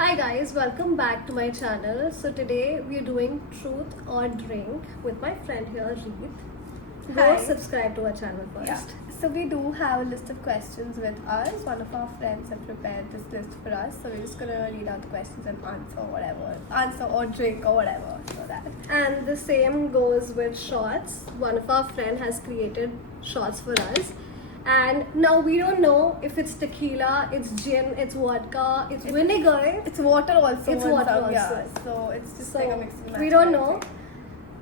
Hi guys, welcome back to my channel. So today we are doing truth or drink with my friend here, Reet. Go Hi. subscribe to our channel first. Yeah. So we do have a list of questions with us. One of our friends have prepared this list for us. So we're just gonna read out the questions and answer or drink or whatever. So that. And the same goes with shots. One of our friend has created shots for us. And now we don't know if it's tequila, it's gin, it's vodka, it's vinegar. It's water also. It's and water some- also. Yeah. So it's just like a mixing match. we don't know.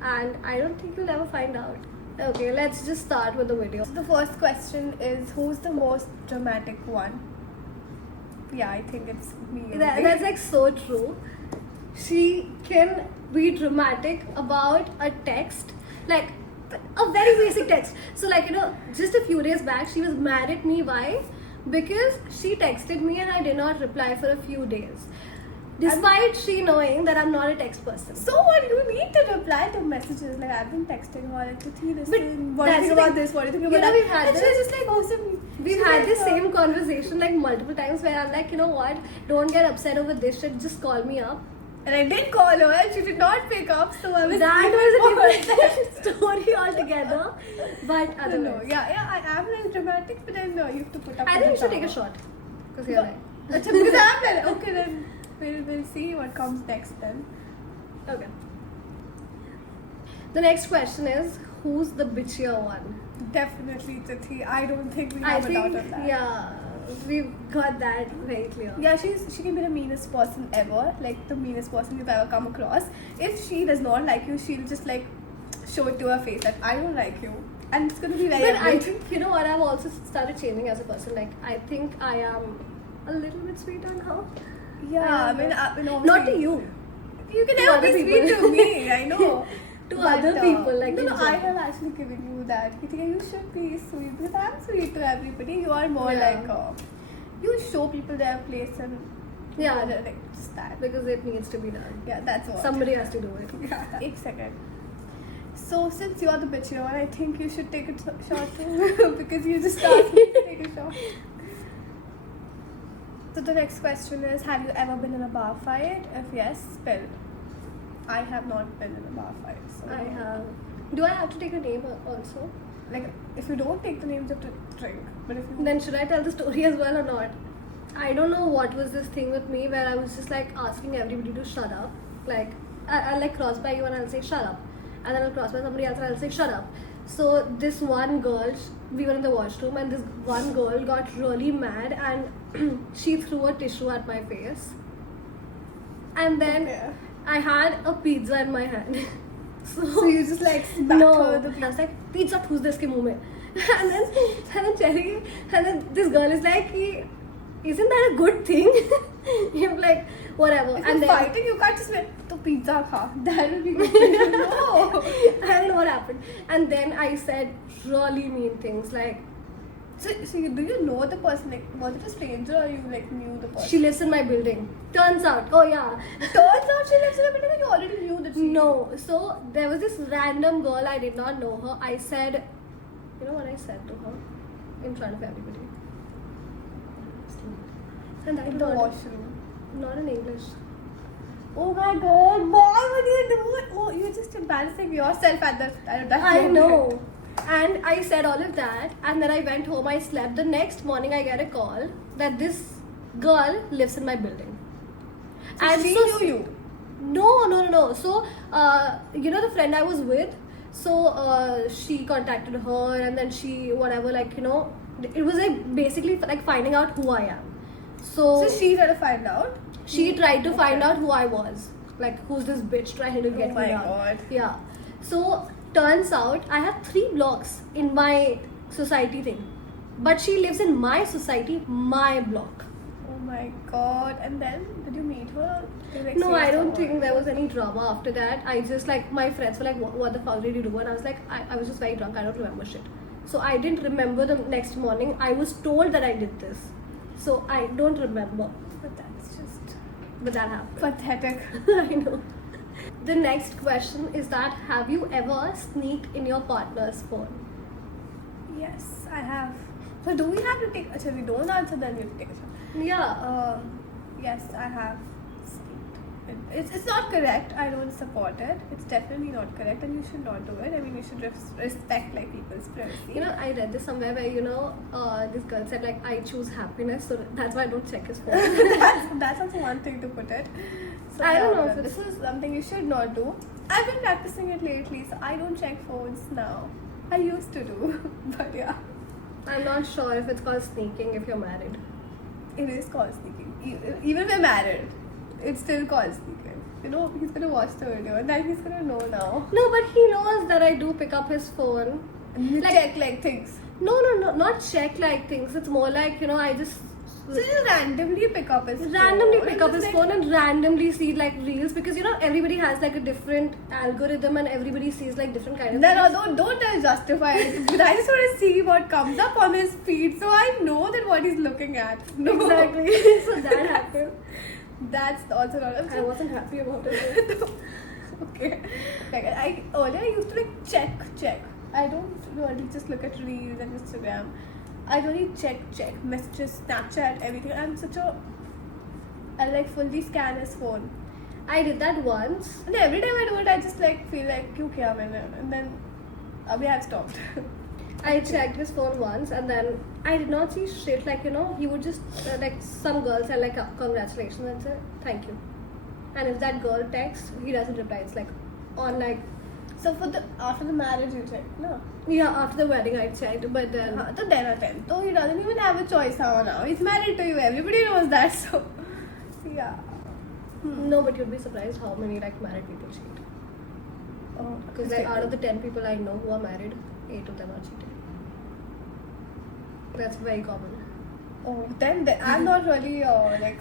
And I don't think you'll ever find out. Okay, let's just start with the video. So the first question is, who's the most dramatic one? Yeah, I think it's me. That's like so true. She can be dramatic about a text, like a very basic text. So, like, just a few days back, she was mad at me. Why? Because she texted me and I did not reply for a few days. Despite she knowing that I'm not a text person. So what? You need to reply to messages. Like I've been texting her like, "Thi, listen, But what do you that's think the about thing. this? What do you think You about know, that?" we've had and this- she's just like, awesome. We've had this same conversation like multiple times where I'm like, you know what? Don't get upset over this shit. Just call me up. And I did call her and she did not pick up, so I was That was a different story altogether. But I don't know. otherwise, Yeah, I am a little dramatic, but then you have to put up. I with think you the should take a drama. shot. Because you're right. Achha, because I'm like, okay, then we'll see what comes next then. Okay. The next question is, who's the bitchier one? Definitely Tithi. I don't think we I have a doubt think, on that. yeah, we've got that very clear. Yeah, she can be the meanest person ever, like the meanest person you've ever come across. If she does not like you, she'll just like show it to her face that I don't like you, and it's gonna be very. But I ugly. think, you know what, I've also started changing as a person. Like, I think I am a little bit sweeter now. Yeah, I mean, Not to you. You can To never other be sweet people. to me, I know. To But, other people, like no, in no, I general. have actually given you that. You should be sweet because I'm sweet to everybody. You are more Yeah. like you show people their place and Yeah. like just that. Because it needs to be done. Yeah, that's what. Somebody has to do it. Yeah. 1 second. So since you are the bitchy one, I think you should take a shot too because you just asked me to take a shot. So the next question is, have you ever been in a bar fight? If yes, spill. I have not been in a bar fight. So I have. Do I have to take a name also? Like, if you don't take the names, you have to drink. But if you Then should I tell the story as well or not? I don't know what was this thing with me where I was just like asking everybody to shut up. Like, I'll like cross by you and I'll say shut up. And then I'll cross by somebody else and I'll say shut up. So this one girl, we were in the washroom and this one girl got really mad and she threw a tissue at my face. And then Okay. I had a pizza in my hand. So you just like smacked No, her I the was like, pizza who's this ke muh mein? And then Cherry, and then this girl is like, isn't that a good thing? I'm like, whatever. If And you're then fighting, you can't just like, to pizza kha. That will be good for you. No. I don't know what happened. And then I said really mean things like, So do you know the person? Like, was it a stranger or you like knew the person? she lives in my building. Turns out, oh yeah. Turns out she lives in a building and you already knew that she. No, so there was this random girl, I did not know her. I said, you know what I said to her in front of everybody? And that In was the not, washroom. not in English. Oh my god, why would you do it? Oh, you're just embarrassing yourself at that I moment. know. And I said all of that, and then I went home, I slept. The next morning, I get a call that this girl lives in my building. So she knew you. No. So, you know the friend I was with? So, she contacted her, and then she, whatever, like, it was like basically like finding out who I am. So she tried to find out. She tried to find Okay. out who I was. Like, who's this bitch trying to get Oh me my down? God. Yeah. So, turns out I have 3 blocks in my society thing. But she lives in my society, my block. Oh my god. And then, did you meet her? Did you, like, No, say I don't something? think there was any drama after that. I just like, my friends were like, what the fuck did you do? And I was like, I was just very drunk. I don't remember shit. So, I didn't remember the next morning. I was told that I did this. So, I don't remember. But that's just But that happened. pathetic. I know. The next question is that, have you ever sneaked in your partner's phone? Yes, I have. So do we have to take? Actually, we don't answer. Then we have to take a shot. Yeah. Yes, I have. it's not correct. I don't support it. It's definitely not correct, and you should not do it. I mean, you should respect like people's privacy. You know, I read this somewhere where this girl said like I choose happiness, so that's why I don't check his phone. that's also one thing to put it. So I don't know if this is something you should not do. I've been practicing it lately, so I don't check phones now. I used to do, but yeah, I'm not sure if it's called sneaking if you're married. it is called sneaking. Even if we're married, it's still called sneaking. You know, he's gonna watch the video and then he's gonna know now. No, but he knows that I do pick up his phone. And Like- check like things. No, not check like things. It's more like I just So you randomly pick up his randomly phone. pick up his Just phone and randomly see like reels because everybody has like a different algorithm and everybody sees like different kind of things. Don't justify it. But I just want to see what comes up on his feed, so I know that what he's looking at. No. Exactly. So that happened. That's also not. I wasn't happy about it. Okay. Like earlier I used to like check. I don't really just look at reels and Instagram. I really check messages, Snapchat, everything. I like fully scan his phone. I did that once. And every time I do it, I just like feel like क्यों किया मैंने? And then abhi I've stopped. I checked his phone once and then I did not see shit like he would just like some girls are like congratulations and say thank you, and if that girl texts he doesn't reply. It's like on like So after the marriage you check, no? yeah, after the wedding I checked, but then So 10 or 10. So he doesn't even have a choice now. He's married to you. Everybody knows that. So yeah. no, but you'd be surprised how many like married people cheat. Oh, Because like out of the 10 people I know who are married, 8 of them are cheating. That's very common. Oh, then I'm not really like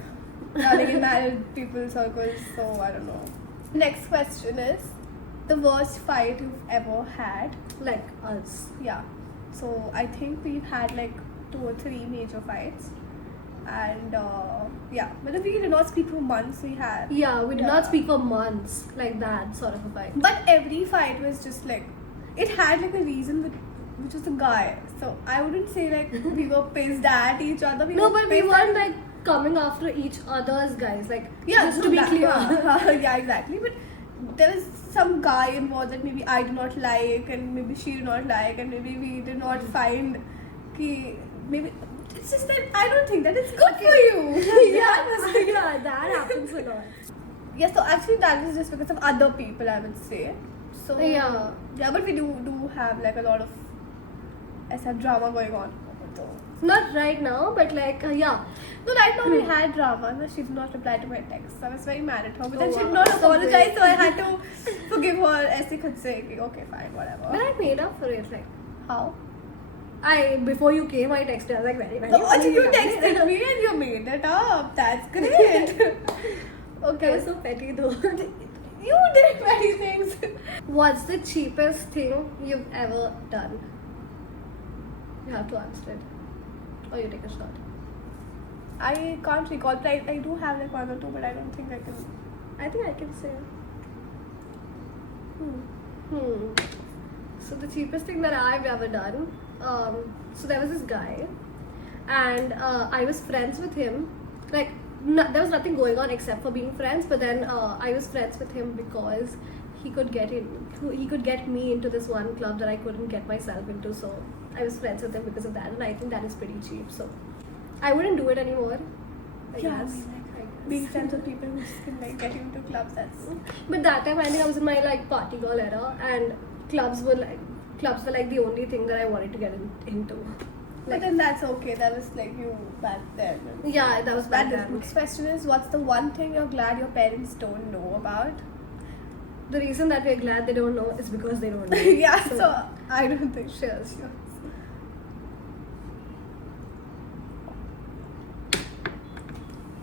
running in married people's circles, so I don't know. Next question is the worst fight you've ever had. Like us. Yeah. So I think we've had like 2 or 3 major fights, and yeah, but we did not speak for months. We had. Yeah, we did Yeah. not speak for months like that sort of a fight. But every fight was just like, it had like a reason which was the guy. So I wouldn't say like we were pissed at each other. No, but we pissed weren't at- like coming after each other's guys. Like just no, to be that- clear. yeah, exactly. But there was some guy involved that maybe I did not like, and maybe she did not like, and maybe we did not find. Maybe it's just that I don't think that it's good for you. yeah, that happens a lot. Yeah, so actually that is just because of other people, I would say. So Yeah. but we do have like a lot of ऐसा drama going on. So Not right now, but like yeah. no, right now we had drama. No, she did not reply to my text. I was very mad at her, but then Oh, she did wow. not So apologize, great. so I had to forgive her. ऐसे खुद से कि okay, fine, whatever. But I made up for it. Like How? before you came, I texted. I was like very So, funny. you texted me and you made it up. That's great. I Okay. was so petty though. You did many things. What's the cheapest thing you've ever done? You have to answer it, or you take a shot. I can't recall, but I do have like 1 or 2, but I don't think I can. I think I can say. So the cheapest thing that I've ever done. So there was this guy, and I was friends with him. Like there was nothing going on except for being friends. But then I was friends with him because he could get me into this one club that I couldn't get myself into. So I was friends with him because of that, and I think that is pretty cheap. So I wouldn't do it anymore. I Yeah, guess. I mean, like being friends with people who just can like get you into clubs. That's But that time I think I was in my like party girl era, and clubs were like the only thing that I wanted to get into. But then that's okay. That was like you back then. Yeah, that was back That is. then. Next question is, what's the one thing you're glad your parents don't know about? The reason that we're glad they don't know is because they don't know. Yeah, so I don't think. Cheers.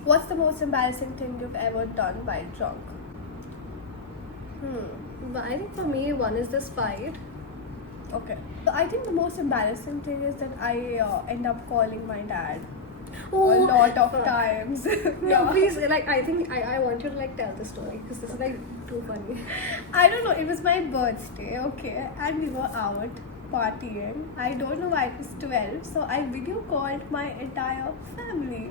What's the most embarrassing thing you've ever done while drunk? But I think for me, one is this fight. Okay. So I think the most embarrassing thing is that I end up calling my dad a lot of times. No, Yeah. please, like, I think I want you to, like, tell the story because this is, like, too funny. I don't know, it was my birthday, okay, and we were out partying. I don't know why it was 12, so I video called my entire family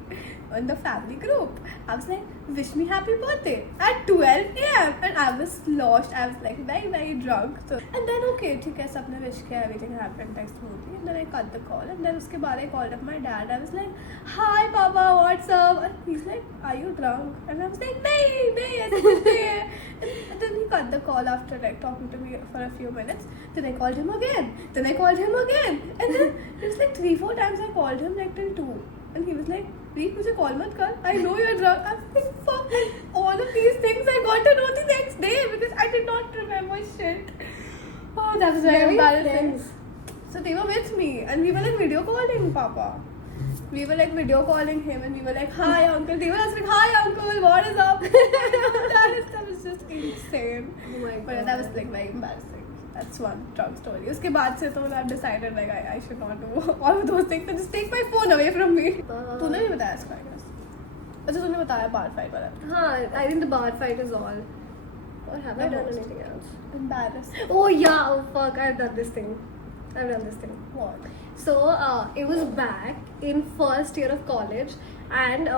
on the family group. I was like, wish me happy birthday at 12 a.m. and I was lost. I was like very, very drunk. So, and then okay, ठीक है, सबने wish किया, everything happened like smoothly. And then I cut the call, and then उसके बाद I called up my dad. I was like, hi Papa, what's up? And he's like, are you drunk? And I was like, नहीं ऐसा कुछ नहीं है. And then he cut the call after like talking to me for a few minutes. Then I called him again. Then I called him again. And then it was like 3-4 times I called him like till 2. And he was like, Reek, मुझे call मत कर. I know you're drunk. I was like, fuck. And all of these things I got to know the next day because I did not remember shit. Oh, that was very embarrassing. So they were with me and we were like video calling Papa. We were like video calling him and we were like, hi uncle. They were asking, hi uncle, what is up? that was just insane. Oh my god. But that was like very embarrassing. That's one drunk story. उसके बाद से तो I've decided like I should not do all of those things. Just take my phone away from me. तूने नहीं बताया इसका I guess. अच्छा तूने बताया bar fight वाला. हाँ, I think the bar fight is all. Or have I The done most. anything else? Embarrassed. Oh yeah, oh fuck, I've done this thing. What? So it was back in first year of college, and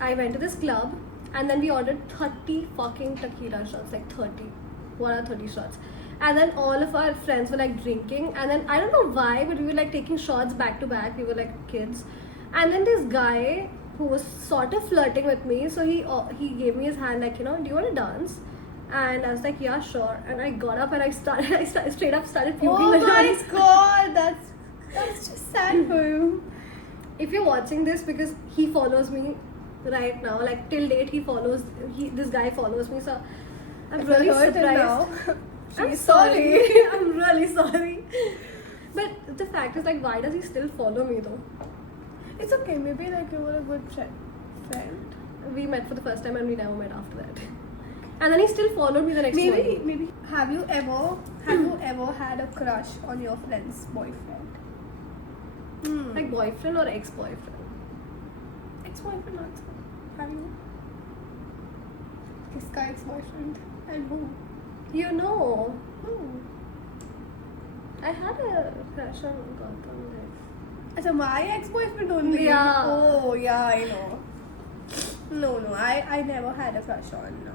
I went to this club, and then we ordered 30 fucking tequila shots, like 30. What are 30 shots? And then all of our friends were like drinking, and then I don't know why, but we were like taking shots back to back. We were like kids, and then this guy who was sort of flirting with me, so he gave me his hand like, you know, do you want to dance? And I was like, yeah, sure. And I got up and I straight up started puking. Oh my god, that's just sad for you. If you're watching this, because he follows me right now, like till date this guy follows me, so I'm If really you hurt him surprised. now, I'm she's sorry. I'm really sorry. But the fact is, like, why does he still follow me though? It's okay. Maybe like you were a good friend. We met for the first time and we never met after that. And then he still followed me the next morning. Maybe. Have you ever had a crush on your friend's boyfriend? Like boyfriend or ex-boyfriend? Ex-boyfriend also. Have you? Kiska ex-boyfriend and who? You know, Who? I had a crush on Gautam. Achha, my ex-boyfriend only. Yeah. Oh yeah, I know. No, I never had a crush on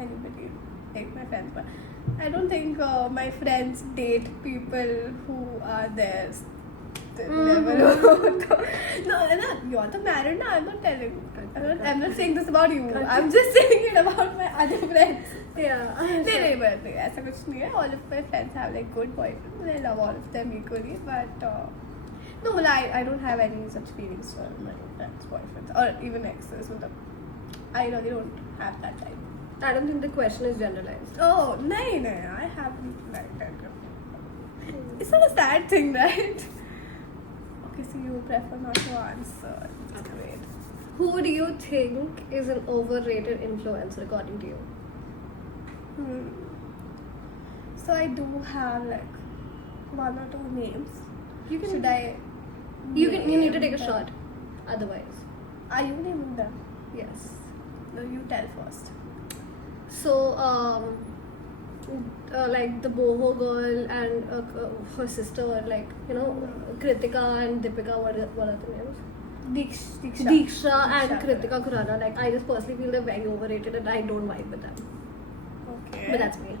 anybody like my friends, but I don't think my friends date people who are theirs. Never. No, you're the married now. I'm not telling. I'm not saying this about you. I'm just saying it about my other friends. Yeah. नहीं but ऐसा कुछ नहीं है. All of my friends have like good boyfriends. I love all of them equally, but no, I don't have any such feelings for my friends' boyfriends or even exes. I really don't have that type. I don't think the question is generalized. Oh, no, I haven't like that. It's not a sad thing, right? Okay, so you prefer not to answer. That's great. Who do you think is an overrated influencer according to you? So I do have like 1 or 2 names. You can. Should I? You need to take a name shot. them? Otherwise, Are you naming them? yes. No, you tell first. So like the Boho girl and her sister, like, you know, Kritika and Deepika. What are the names? Diksha and Kritika Khurana. Like, I just personally feel they're very overrated and I don't vibe with them. Okay. But that's me.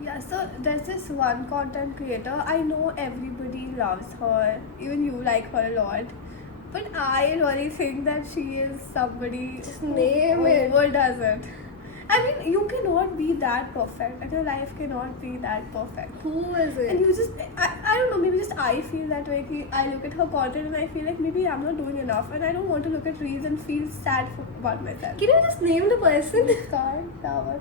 Yeah, so there's this one content creator. I know everybody loves her. Even you like her a lot. But I really think that she is somebody Just who name it. overdoes it. I mean, you cannot be that perfect. And your life cannot be that perfect. Who is it? And you just, I don't know, maybe just I feel that way. I look at her content and I feel like maybe I'm not doing enough. And I don't want to look at reels and feel sad about myself. Can you just name the person? Muskan Rawat.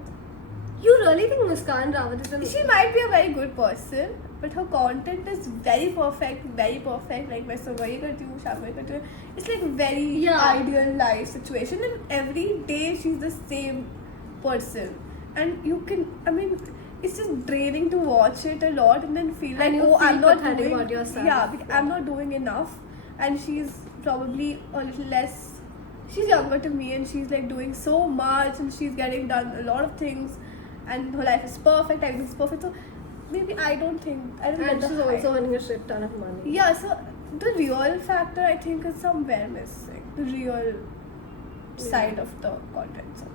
You really think Muskan Rawat is an... She might be a very good person, but her content is very perfect. Like मैं सुबह ही करती हूँ, शाम को करती हूँ. It's like very ideal life situation, and every day she's the same person. And you can, I mean, it's just draining to watch it a lot and then feel like, oh, I'm not doing. About yourself. Yeah, because I'm not doing enough, and she's probably a little less. She's younger to me, and she's like doing so much, and she's getting done a lot of things. And her life is perfect, everything's perfect. So maybe I don't get And the she's hype. also earning a shit ton of money. Yeah, so the real factor I think is somewhere missing. The real side of the content. So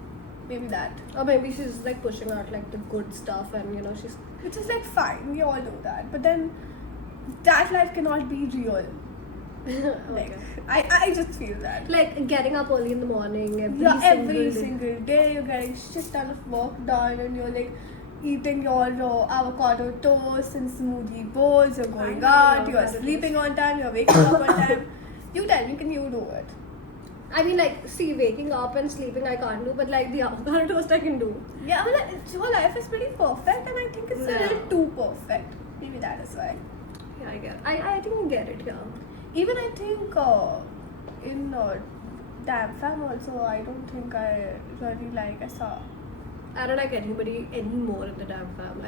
maybe that. Or maybe she's like pushing out like the good stuff, and you know she's Which is like fine, we all know that. But then that life cannot be real. Like okay. I just feel that. Like getting up early in the morning Every day. single day you're getting shit ton of work done and you're like eating your avocado toast and smoothie bowls, you're going I out, love you're avocado sleeping toast. on time, you're waking up on time. You tell me, can you do it? I mean, like, see, waking up and sleeping I can't do, but like the avocado toast I can do. Yeah, but your life is pretty perfect and I think it's a Yeah. little too perfect. Maybe that is why. Yeah, I get. I think I get it. Yeah. Even I think in Damn Fam also, I don't think I really like. I saw. I don't like anybody anymore in the damn fam.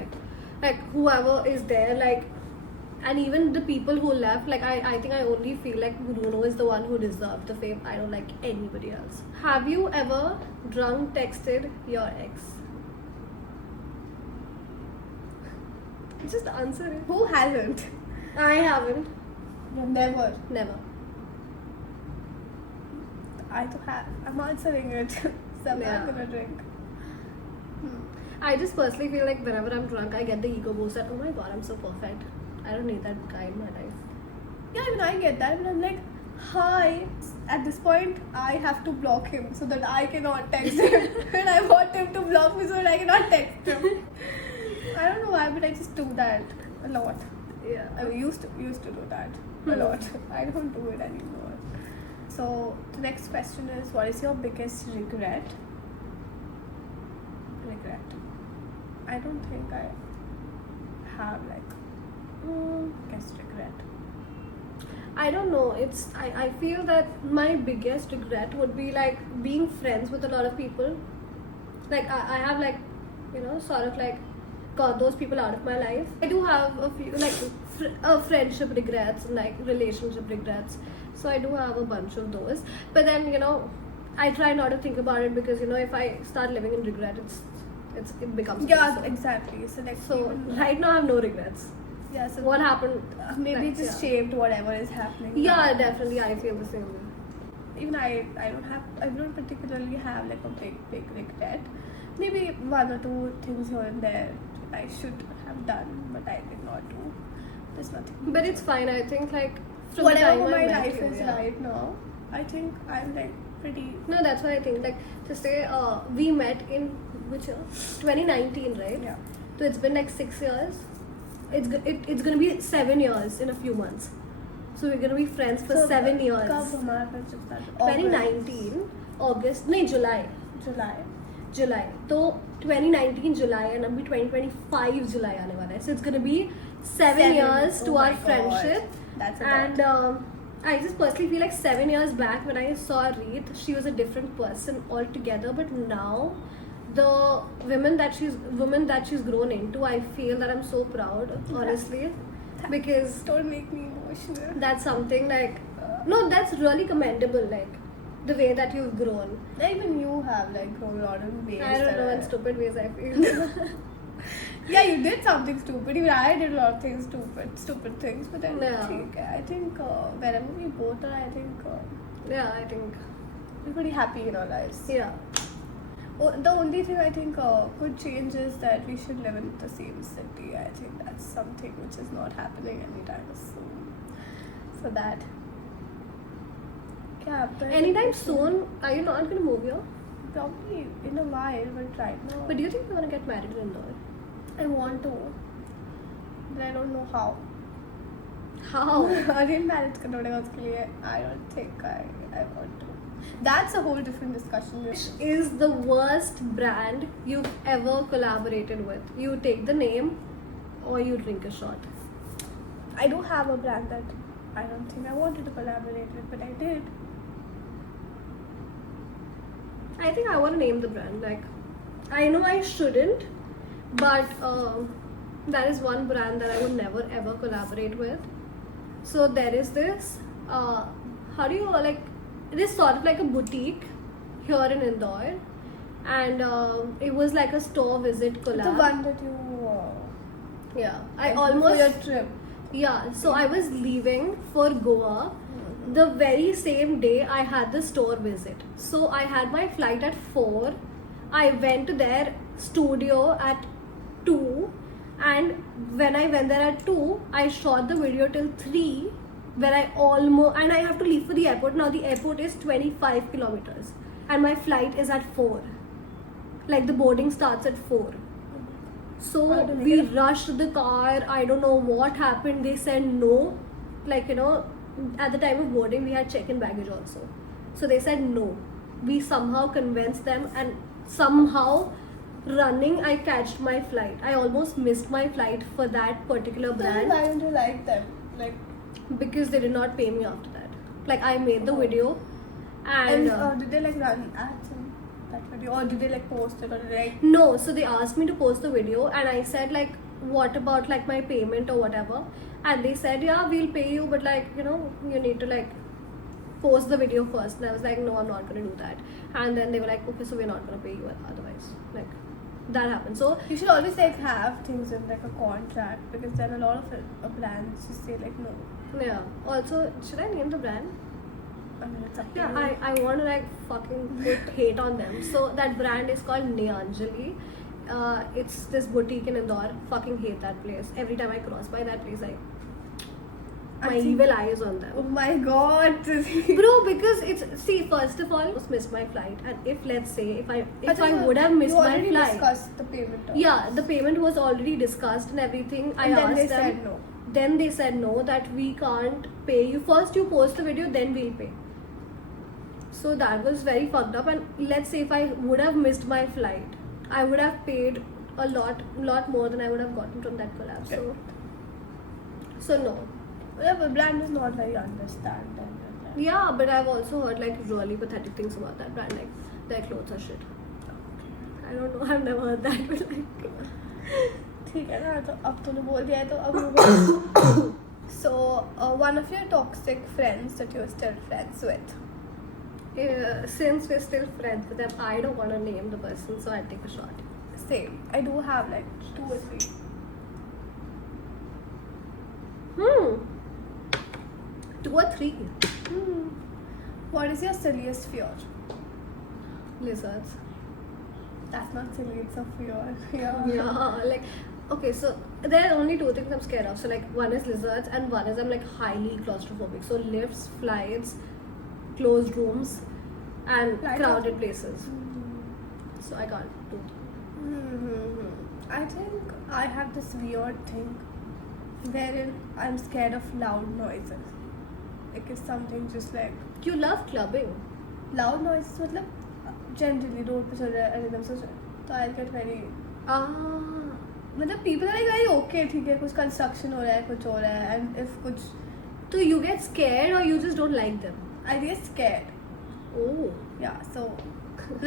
Like whoever is there, like, and even the people who left, like, I think I only feel like Bruno is the one who deserved the fame. I don't like anybody else. Have you ever drunk texted your ex? Just answer it. Who hasn't? I haven't. No, never. Never. I do have. I'm answering it. So I'm Yeah. not gonna drink. I just personally feel like whenever I'm drunk, I get the ego boost that, oh my god, I'm so perfect. I don't need that guy in my life. Yeah, I mean, I get that, but I'm like, hi. At this point, I have to block him so that I cannot text him. And I want him to block me so that I cannot text him. I don't know why, but I just do that a lot. Yeah. I used to do that a lot. I don't do it anymore. So the next question is, what is your biggest regret? I don't think I have like biggest regret. I don't know. I feel that my biggest regret would be like being friends with a lot of people. Like I have like, you know, sort of like got those people out of my life. I do have a few like friendship regrets and like relationship regrets. So I do have a bunch of those. But then, you know, I try not to think about it because, you know, if I start living in regret, it becomes Yeah, so. exactly. So like So even, right now I have no regrets. yeah. So What happened? maybe like, it just yeah. shaped whatever is happening. Yeah, now. definitely. I feel the same way. Even I don't particularly have like a big regret. Maybe one or two things here and there I should have done, but I did not do. There's nothing. But it's fine. I think like from Whatever the time my I met life you, is yeah. right now, I think I'm like pretty. No, that's what I think. Like to say, we met in which year? 2019, right? Yeah. So it's been like 6 years. It's gonna be 7 years in a few months. So we're gonna be friends for 7 years. कब हमारा friendship started? 2019 August, no, July. तो 2019 July and अभी 2025 July आने वाला है. So it's gonna be 7 years to Oh our my God. friendship. That's a And lot. I just personally feel like 7 years back when I saw Reet, she was a different person altogether. But now, the woman that she's grown into, I feel that I'm so proud, honestly, because Don't make me emotional. that's something like no, that's really commendable. Like the way that you've grown. Even you have like grown a lot of ways. I don't that know, are- in stupid ways, I feel. Yeah, you did something stupid. Even I did a lot of things stupid things. But then Yeah. I think wherever we both are, I think Yeah, I think. we're pretty happy in our lives. Yeah. The only thing I think could change is that we should live in the same city. I think that's something which is not happening anytime soon. So that. Yeah, but Anytime soon, are you not gonna move here? Probably in a while, but right now. But do you think you're gonna get married in Indore? I want to, but I don't know how. How? Arranged marriage करना पड़ेगा उसके लिए. I don't think I want to. That's a whole different discussion. Which is the worst brand you've ever collaborated with? You take the name or you drink a shot. I do have a brand that I don't think I wanted to collaborate with, but I did. I think I want to name the brand. Like, I know I shouldn't, but that is one brand that I would never ever collaborate with. So there is this. How do you like? It is sort of like a boutique here in Indore, and it was like a store visit collab. The one that you Yeah, I Like, for your almost. trip. Yeah, so I was leaving for Goa. The very same day I had the store visit. So I had my flight at 4. I went to their studio at 2. And when I went there at 2, I shot the video till 3. Where I almost. And I have to leave for the airport. Now the airport is 25 kilometers. And my flight is at 4. Like the boarding starts at 4. So How to make we it? rushed the car. I don't know what happened. They said no. Like, at the time of boarding, we had check-in baggage also. So they said no. We somehow convinced them, and somehow running, I catched my flight. I almost missed my flight for that particular Then brand why don't you like them? Like, because they did not pay me after that. Like, I made the video, and did they like run ads in that video, or did they like post it, or like? no, so they asked me to post the video, and I said like, what about like my payment or whatever? And they said, yeah, we'll pay you, but like, you need to like post the video first. And I was like, no, I'm not gonna do that. And then they were like, okay, so we're not gonna pay you otherwise. Like, that happened. So You should always like have things in like a contract, because then a lot of brands just say like no. yeah. Also, should I name the brand? I mean, it's up to Yeah, you. I want to like fucking put hate on them. So that brand is called Neanjali. It's this boutique in Indore. Fucking hate that place. Every time I cross by that place, my think- evil eye is on Oh them. my god. Bro, because first of all, I almost missed my flight, and if let's say if I would have missed you my already flight, discussed the payment terms. yeah, the payment was already discussed and everything. I And then asked they them. said no. Then they said no, that we can't pay you. First you post the video, then we'll pay. So that was very fucked up. And let's say if I would have missed my flight, I would have paid a lot more than I would have gotten from that collab. So no. Yeah, but brand is not very understanding. Yeah, but I've also heard like really pathetic things about that brand. Like their clothes are shit. I don't know. I've never heard that, but like. ठीक है ना, तो अब तूने बोल दिया है तो अब move on. So one of your toxic friends that you're still friends with. Since we're still friends with them, I don't want to name the person, so I'll take a shot. Same. I do have like 2 or 3. Hmm. 2 or 3 What is your silliest fear? lizards. That's not silly, it's a fear. Yeah, like okay, so there are only 2 things I'm scared of. So like one is lizards and one is I'm like highly claustrophobic. So lifts, flights, closed rooms, and Like crowded places. So I can't do. I think I have this weird thing wherein I'm scared of loud noises. Like if something just like You love clubbing. loud noises, मतलब generally road पे चल रहा है एकदम से तो I'll get very मतलब people are like very okay, ठीक है, कुछ construction हो रहा है, कुछ हो रहा है, and if कुछ So you get scared or you just don't like them? I get scared. Oh, Yeah, so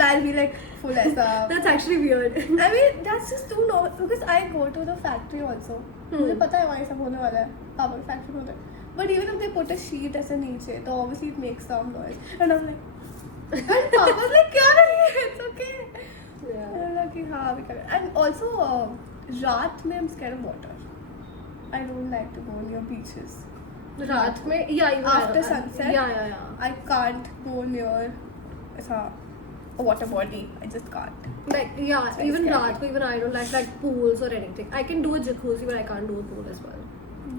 I'll be like full ऐसा. that's actually weird. I mean that's just too normal because I go to the factory also. मुझे पता है वहाँ सब होने वाला है, पापा की factory में होता है. But even if they put a sheet ऐसे नीचे, तो obviously it makes some noise. And I'm like, and Papa's like, क्या नहीं है, it's okay. Yeah. And I'm like, हाँ अभी कर. And also रात में I'm scared of water. I don't like to go near beaches. रात में, yeah, you After sunset? Yeah. I can't go near ऐसा a water body. I just can't. Like, yeah, It's very even scary. raat ko, even I don't like pools or anything. I can do a jacuzzi, but I can't do a pool as well.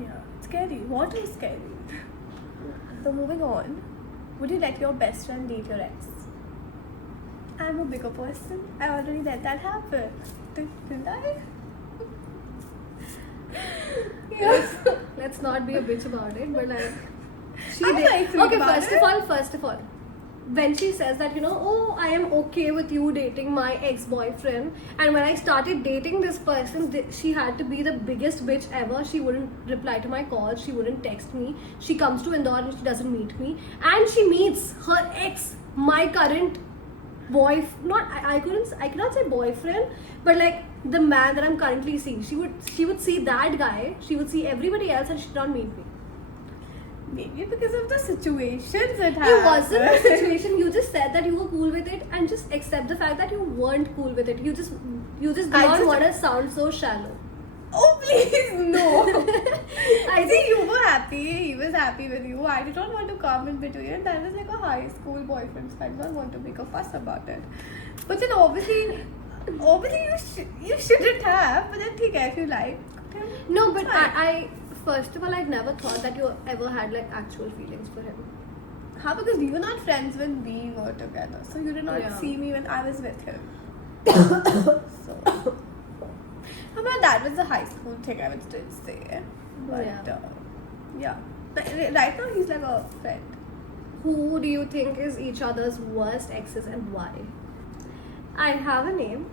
Yeah, scary. Water is scary. So moving on, would you let your best friend date your ex? I'm a bigger person. I already let that happen. Didn't I? Yes. Let's not be a bitch about it, but like, I'm like sweet okay, about first of all, when she says that, oh, I am okay with you dating my ex-boyfriend, and when I started dating this person, she had to be the biggest bitch ever. She wouldn't reply to my calls, she wouldn't text me, she comes to Indore and she doesn't meet me, and she meets her ex, my current I cannot say boyfriend, but like the man that I'm currently seeing. She would see that guy, she would see everybody else, and she'd not meet me. Maybe because of the situations it It wasn't the happened. situation. You just said that you were cool with it, and just accept the fact that you weren't cool with it. You just I don't just- want to sound so shallow. Oh please no. I See, think you were happy. He was happy with you. I did not want to come in between. That was like a high school boyfriend, so I did not want to make a fuss about it. But then obviously you shouldn't have. But then ठीक है, if you like him, no, but it's fine. I first of all, I never thought that you ever had like actual feelings for him. How? Because we were not friends when we were together, so you did not Yeah. see me when I was with him. So, but that was a high school thing, I would still say. But Yeah. yeah. But right now he's like a friend. Who do you think is each other's worst exes and why? I have a name,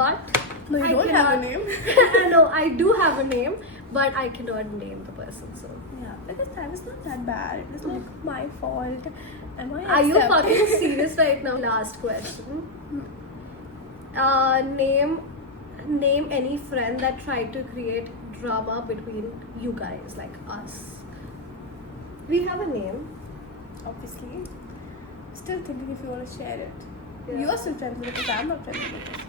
but No, you I don't have a cannot- name. No, I do have a name, but I cannot name the person. So, Yeah, because that was not that bad. It was like my fault. Am I are you accepting? fucking serious right now? Last question. Name any friend that tried to create drama between you guys, like us. We have a name. Obviously. Still thinking if you want to share it. Yeah. You are still friends with it because I'm not friends with it.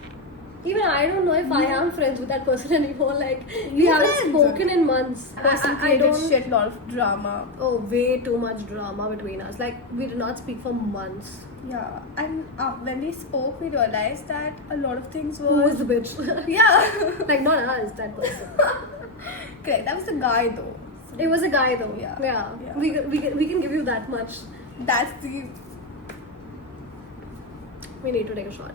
Even I don't know if I am friends with that person anymore. Like we You haven't friends? spoken in months. Person I created don't. shit lot of drama. Oh, way too much drama between us. Like we did not speak for months. Yeah, and when we spoke, we realized that a lot of things were. Who was the bitch? Yeah. Like not us, that person. Correct. That was the guy though. It was a guy though. Yeah. Yeah. We can give you that much. That's the. We need to take a shot.